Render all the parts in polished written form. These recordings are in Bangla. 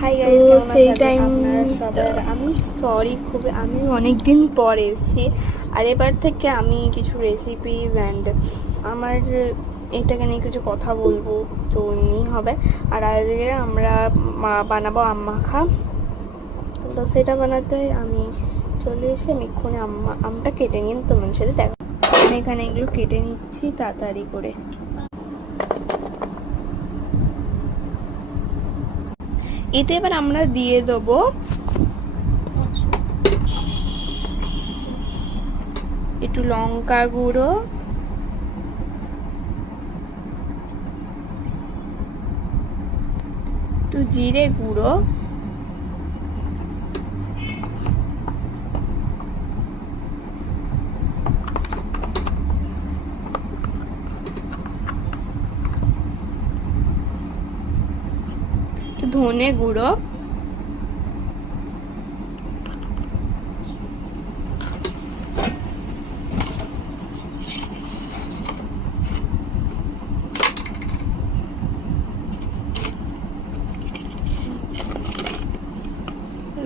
হাই গাইস, কেমন আছেন আপনারা সবাই? আমি সরি, খুবই আমি অনেক দিন পরে এসেছি। আর এবার থেকে আমি কিছু রেসিপিজ অ্যান্ড আমার এটাকে নিয়ে কিছু কথা বলবো, তো এমনি হবে। আর আজকে আমরা বানাবো আম মাখা। তো সেটা বানাতে আমি চলে এসে আমি এক্ষুনি আমটা কেটে নিন তোমার সাথে দেখা। আমি এখানে এগুলো কেটে নিচ্ছি তাড়াতাড়ি করে। এতে এবার আমরা দিয়ে দেবো একটু লঙ্কা গুঁড়ো, একটু জিরে গুঁড়ো, একটু ধনে গুঁড়ো,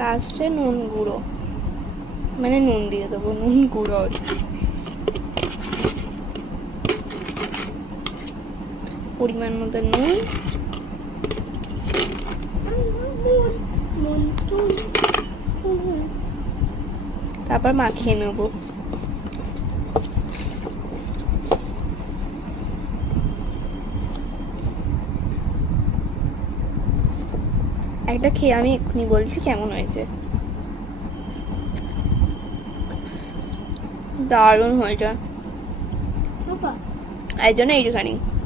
লাস্টে নুন গুঁড়ো, মানে নুন দিয়ে দেবো, নুন গুঁড়ো আর কি, পরিমাণ মতো নুন। তারপর মাখিয়ে নেবো। একটা খেয়ে আমি এক্ষুনি বলছি কেমন হয়েছে। দারুণ হয়েছে, এই জন্য এইটুখানি।